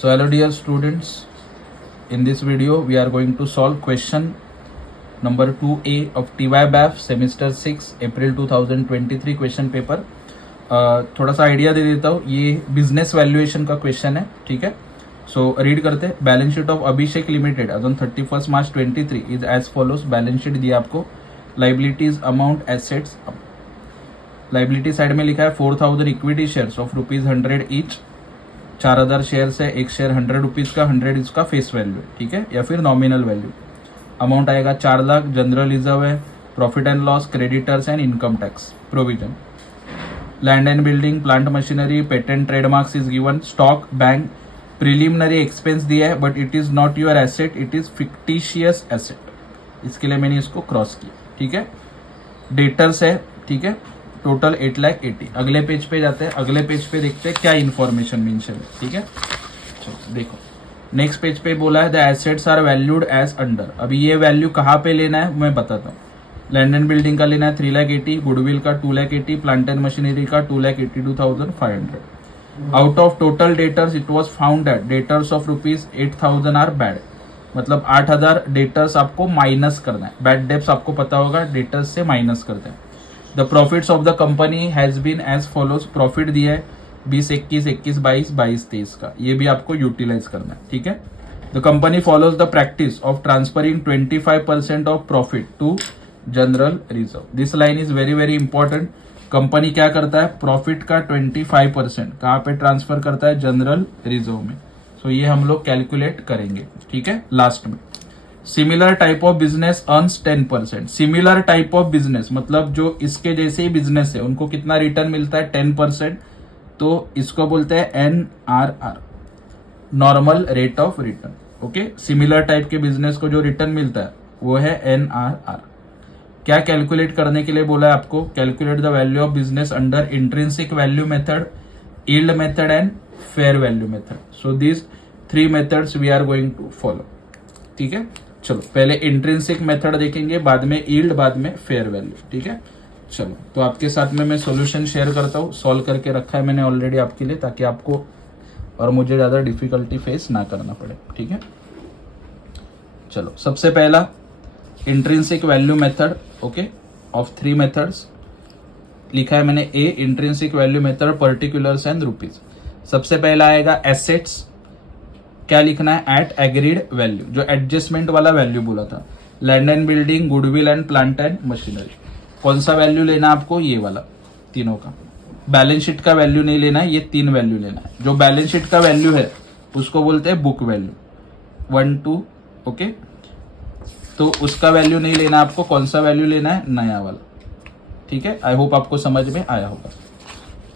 So hello dear students, in this video we are going to solve question number 2A of TYBAF semester 6 April 2023 question paper. थोड़ा सा idea दे देता हूँ, ये business valuation का question है, ठीक है। सो रीड करते हैं। Balance sheet of Abhishek limited on 31 March 23 is as follows. Balance sheet दिया आपको, liabilities, amount, assets. Liability side में लिखा है 4000 equity shares of ₹100 each. 4000 shares है, एक शेयर 100 रुपीज का, 100 इसका फेस वैल्यू है, ठीक है, या फिर नॉमिनल वैल्यू। अमाउंट आएगा 4 लाख। जनरल रिजर्व है, profit and loss, creditors and income tax provision. Land and building, plant machinery, patent, trademarks is given. Stock, bank, preliminary expense दिया है but it is not your asset, it is fictitious asset, इसके लिए मैंने इसको cross किया, ठीक है। Debtors है, ठीक है, टोटल 8,80,000। अगले पेज पे जाते हैं, अगले पेज पे देखते हैं क्या इन्फॉर्मेशन मेंशन है, ठीक है। चलो देखो, नेक्स्ट पेज पे बोला है the assets are valued as under. अभी ये वैल्यू कहाँ पे लेना है मैं बताता हूँ। लैंड एंड बिल्डिंग का लेना है 3,80,000, गुडविल का 2,80,000, प्लांट एंड मशीनरी का 2,82,500। Out of total debtors it was found that debtors of ₹8,000 are bad. मतलब 8,000 डेटर्स आपको माइनस करना है। बैड डेब्ट्स आपको पता होगा, डेटर्स से माइनस करते हैं। The profits of the company has been as follows. Profit दिया है 20, 21, 21, 22, 22, 23 का, ये भी आपको यूटिलाइज करना है, ठीक है। The company follows the practice of transferring 25% of profit to general reserve. This line is very very important. Company क्या करता है, प्रॉफिट का 25% कहाँ पे ट्रांसफर करता है, जनरल रिजर्व में। सो ये हम लोग कैलकुलेट करेंगे, ठीक है, लास्ट में। Similar type of business earns 10%। Similar type of business मतलब जो इसके जैसे ही बिजनेस है उनको कितना रिटर्न मिलता है, 10%। तो इसको बोलते हैं NRR, normal rate of return, okay. Similar type के बिजनेस को जो रिटर्न मिलता है वो है NRR। क्या कैलकुलेट करने के लिए बोला है आपको, calculate the value of business under intrinsic value method, yield method and fair value method. So this 3 methods we are going to follow, ठीक है। चलो पहले इंट्रिंसिक मेथड देखेंगे, बाद में यील्ड, बाद में फेयर वैल्यू, ठीक है। चलो तो आपके साथ में मैं सॉल्यूशन शेयर करता हूँ। सॉल्व करके रखा है मैंने ऑलरेडी आपके लिए, ताकि आपको और मुझे ज्यादा डिफिकल्टी फेस ना करना पड़े, ठीक है। चलो सबसे पहला intrinsic value method, okay, of 3 methods लिखा है मैंने। A, intrinsic value method, particulars and rupees. सबसे पहला आएगा एसेट्स। क्या लिखना है, एट एग्रीड वैल्यू, जो एडजस्टमेंट वाला वैल्यू बोला था। Land and building, goodwill and plant and machinery. कौन सा वैल्यू लेना है आपको, ये वाला, तीनों का। बैलेंस शीट का वैल्यू नहीं लेना है, ये 3 वैल्यू लेना है। जो बैलेंस शीट का वैल्यू है उसको बोलते हैं बुक वैल्यू, 1, 2, ओके। तो उसका वैल्यू नहीं लेना आपको, कौन सा वैल्यू लेना है, नया वाला, ठीक है। आई होप आपको समझ में आया होगा।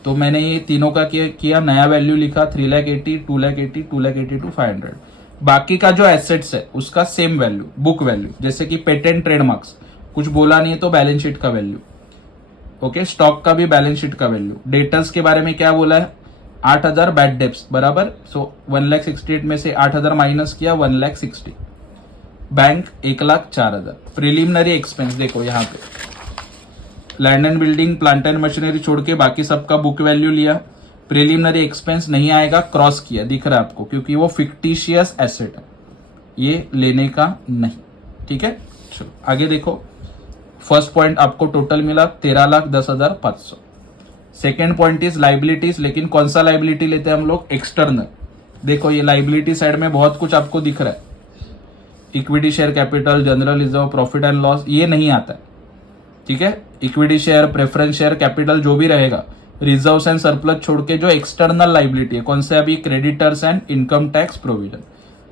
तो मैंने ये तीनों का किया, नया वैल्यू लिखा 3,80,000, 2,80,000, 2,82,500। बाकी का जो एसेट्स है उसका सेम वैल्यू, बुक वैल्यू, जैसे कि पेटेंट, ट्रेडमार्क्स, कुछ बोला नहीं है तो बैलेंस शीट का वैल्यू, ओके। स्टॉक का भी बैलेंस शीट का वैल्यू। डेटर्स के बारे में क्या बोला है, 8,000 बैड डेब्ट्स, बराबर। सो 1,68,000 में से 8,000 माइनस किया, 1,60,000। बैंक 1,04,000। प्रिलिमिनरी एक्सपेंस देखो यहाँ पे, land and building, plant and machinery छोड़ के बाकी सबका बुक वैल्यू लिया। प्रिलिमिनरी एक्सपेंस नहीं आएगा, क्रॉस किया, दिख रहा है आपको, क्योंकि वो फिक्टिशियस एसेट है, ये लेने का नहीं, ठीक है। चलो आगे देखो। फर्स्ट पॉइंट आपको टोटल मिला 13,10,500। सेकेंड पॉइंट इज लाइबिलिटीज, लेकिन कौन सा लाइबिलिटी लेते हैं हम लोग, एक्सटर्नल। देखो ये लाइबिलिटी साइड में बहुत कुछ आपको दिख रहा है, equity share capital, general reserve, profit and loss, ये नहीं आता है, ठीक है। Equity share, preference share capital जो भी रहेगा, रिजर्व्स एंड सरप्लस छोड़ के जो एक्सटर्नल लाइबिलिटी है, कौन से, अभी creditors and income tax provision.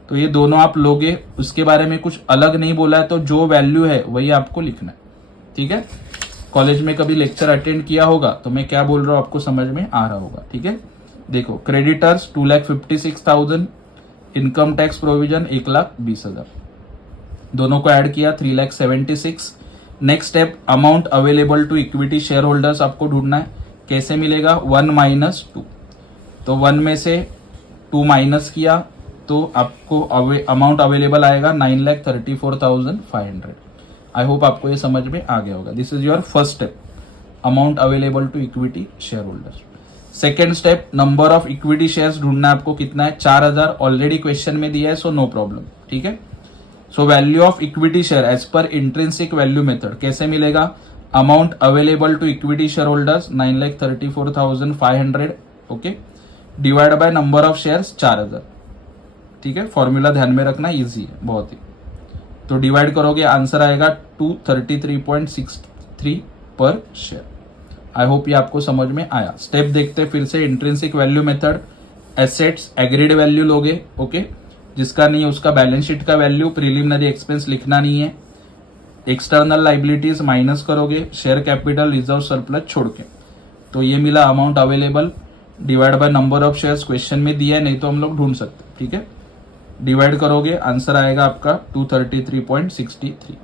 तो ये दोनों आप लोगे, उसके बारे में कुछ अलग नहीं बोला है, तो जो वैल्यू है वही आपको लिखना है, ठीक है। कॉलेज में कभी लेक्चर अटेंड किया होगा तो मैं क्या बोल रहा हूं आपको समझ में आ रहा होगा, ठीक है। देखो क्रेडिटर्स 2,56,000, इनकम टैक्स प्रोविजन 1,20,000, दोनों को ऐड किया 3,76,000। Next step, amount available to equity shareholders आपको ढूंढना है। कैसे मिलेगा, 1 माइनस 2। तो 1 में से 2 माइनस किया तो आपको अमाउंट अवेलेबल आएगा 9,34,500। आई होप आपको ये समझ में आ गया होगा। This is your first step, amount available to equity shareholders. Second step, number of equity shares ढूंढना है आपको, कितना है 4000, ऑलरेडी क्वेश्चन में दिया है, सो नो प्रॉब्लम, ठीक है। So value of equity share as per intrinsic value method कैसे मिलेगा, amount available to equity shareholders 9,34,500, okay, divide by number of shares 4000, ठीक है। फॉर्मूला ध्यान में रखना, इजी है बहुत ही। तो डिवाइड करोगे, आंसर आएगा 233.63 पर शेयर। आई होप ये आपको समझ में आया। स्टेप देखते फिर से, intrinsic value method, assets agreed value लोगे, ओके, जिसका नहीं है उसका बैलेंस शीट का वैल्यू, प्रिलिमिनरी एक्सपेंस लिखना नहीं है, एक्सटर्नल लाइबिलिटीज माइनस करोगे, शेयर कैपिटल रिजर्व सरप्लस छोड़ के, तो ये मिला amount available, divide by number of shares, question में दिया है, नहीं तो हम लोग ढूंढ सकते, ठीक है। डिवाइड करोगे, आंसर आएगा आपका 233.63।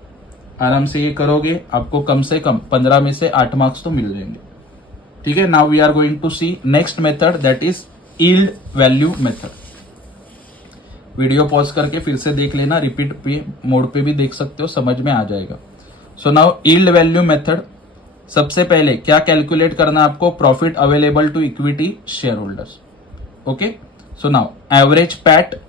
आराम से ये करोगे, आपको कम से कम 15 में से 8 मार्क्स तो मिल जाएंगे, ठीक है। Now we are going to see next method, that is yield value method. Video pause करके फिर से देख लेना, रिपीट पे मोड पे भी देख सकते हो, समझ में आ जाएगा। So now yield value method, सबसे पहले क्या कैलकुलेट करना आपको, profit available to equity shareholders, okay. So now average PAT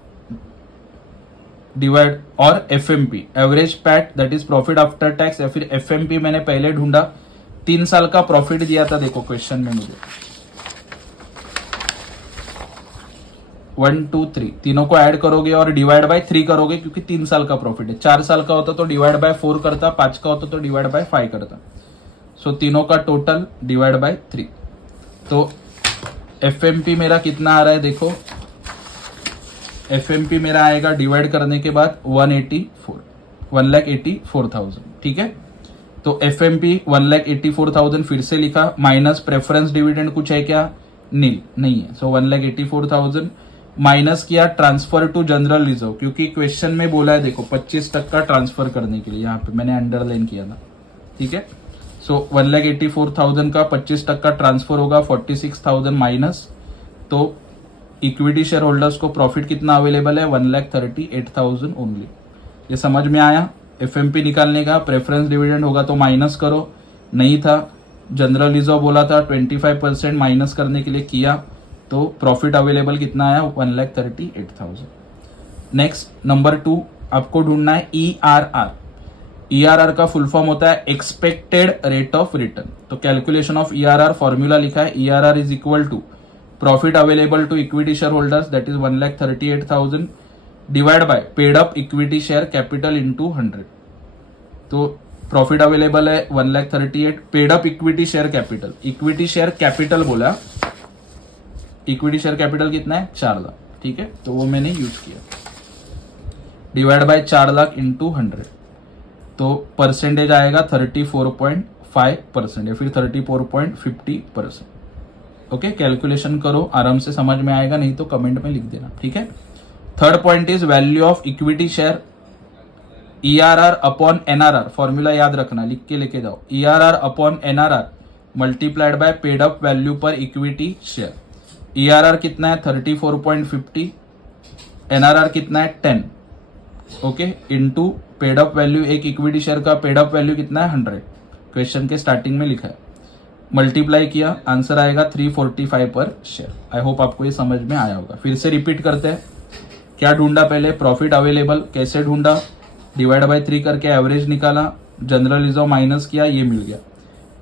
divide और FMP, average PAT that is profit after tax, या फिर एफएमपी मैंने पहले ढूंढा, 3 साल का प्रॉफिट दिया था, देखो क्वेश्चन में मुझे 1 2 3 तीनों को ऐड करोगे और डिवाइड बाय 3 करोगे, क्योंकि 3 साल का प्रॉफिट है। 4 साल का होता तो डिवाइड बाय 4 करता, 5 का होता तो डिवाइड बाय 5 करता। सो तीनों का टोटल डिवाइड बाय 3। तो एफएमपी मेरा कितना आ रहा है, देखो एफएमपी मेरा आएगा डिवाइड करने के बाद 1,84,000, ठीक है। तो एफएमपी 1,84,000 फिर से लिखा, माइनस प्रेफरेंस डिविडेंड कुछ है क्या, नील नहीं है। सो 1,84,000 माइनस किया ट्रांसफर टू जनरल रिजर्व, क्योंकि क्वेश्चन में बोला है देखो 25% ट्रांसफर करने के लिए, यहाँ पे मैंने अंडरलाइन किया था, ठीक है। सो 1,84,000 का 25% ट्रांसफर होगा 46,000 माइनस, तो इक्विटी शेयर होल्डर्स को प्रॉफिट कितना अवेलेबल है, 1,38,000 ओनली। ये समझ में आया। एफएमपी निकालने का, प्रेफरेंस डिविडेंड होगा तो माइनस करो, नहीं था, जनरल रिजर्व बोला था 25% माइनस करने के लिए किया, तो प्रॉफिट अवेलेबल कितना आया, 1,38,000। नेक्स्ट नंबर 2 आपको ढूंढना है ERR। ERR का फुल फॉर्म होता है एक्सपेक्टेड रेट ऑफ रिटर्न। तो कैलकुलेशन ऑफ ERR फॉर्मूला लिखा है, ERR is equal to profit available to equity shareholders that is 1,38,000 divide by paid up equity share capital into 100। तो profit available है 1,38,000, paid up equity share capital, equity share capital बोला, equity share capital कितना है 4 लाख, ठीक है, तो वो मैंने यूज किया, डिवाइड बाय 4 लाख इंटू 100। तो परसेंटेज आएगा 34.5% या फिर 34.50%, ओके। कैलकुलेशन करो, आराम से समझ में आएगा, नहीं तो कमेंट में लिख देना, ठीक है। Third point is value of equity share, ERR upon NRR, formula याद रखना, लिख के लेके जाओ, ERR upon NRR multiplied by paid up value per equity share. ERR कितना है 34.50, NRR कितना है 10, okay, into paid up value, एक इक्विटी शेयर का पेड अप वैल्यू कितना है 100, क्वेश्चन के स्टार्टिंग में लिखा है, मल्टीप्लाई किया, आंसर आएगा 345 पर शेयर। आई होप आपको ये समझ में आया होगा। फिर से रिपीट करते हैं, क्या ढूंढा पहले, प्रॉफिट अवेलेबल, कैसे ढूंढा, डिवाइड बाय 3 करके एवरेज निकाला, जनरल रिजर्व माइनस किया, ये मिल गया।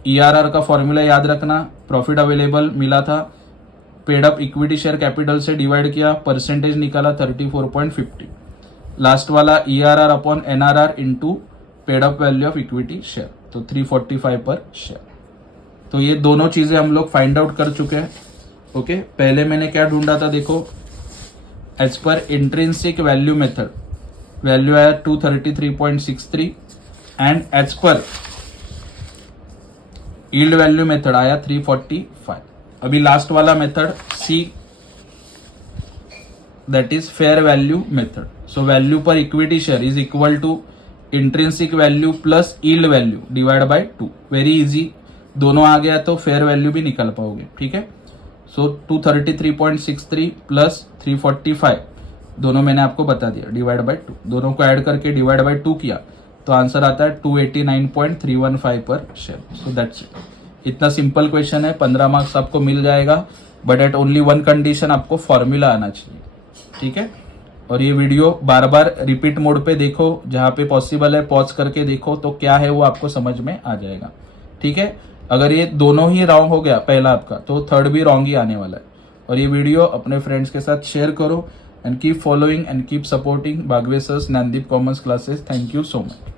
ERR का फॉर्मूला याद रखना, प्रॉफिट अवेलेबल मिला था, paid up equity share capital से डिवाइड किया, परसेंटेज निकाला 34.50, लास्ट वाला ERR upon NRR into paid up value of equity share, तो 345 पर शेयर। तो ये दोनों चीजें हम लोग फाइंड आउट कर चुके हैं, ओके। पहले मैंने क्या ढूंढा था, देखो as per intrinsic value method value आया 233.63 and as per yield value method आया 345। अभी लास्ट वाला method C, that is fair value method. So value per equity share is equal to intrinsic value plus yield value divide by 2। Very easy, दोनों आ गया तो fair value भी निकल पाओगे, ठीक है। सो 233.63 प्लस 345 दोनों मैंने आपको बता दिया, डिवाइड बाय 2, दोनों को ऐड करके डिवाइड बाय 2 किया तो आंसर आता है 289.315 पर शेयर। So that's it. इतना सिंपल क्वेश्चन है, 15 मार्क्स आपको मिल जाएगा। But at only one condition, आपको फॉर्मूला आना चाहिए, ठीक है। और ये वीडियो बार बार रिपीट मोड पे देखो, जहां पे पॉसिबल है पॉज करके देखो, तो क्या है वो आपको समझ में आ जाएगा, ठीक है। अगर ये दोनों ही रॉन्ग हो गया पहला आपका, तो थर्ड भी रॉन्ग ही आने वाला है। और ये वीडियो अपने फ्रेंड्स के साथ शेयर करो and keep following and keep supporting Bagwe sir's Gyandeep commerce classes. Thank you so much.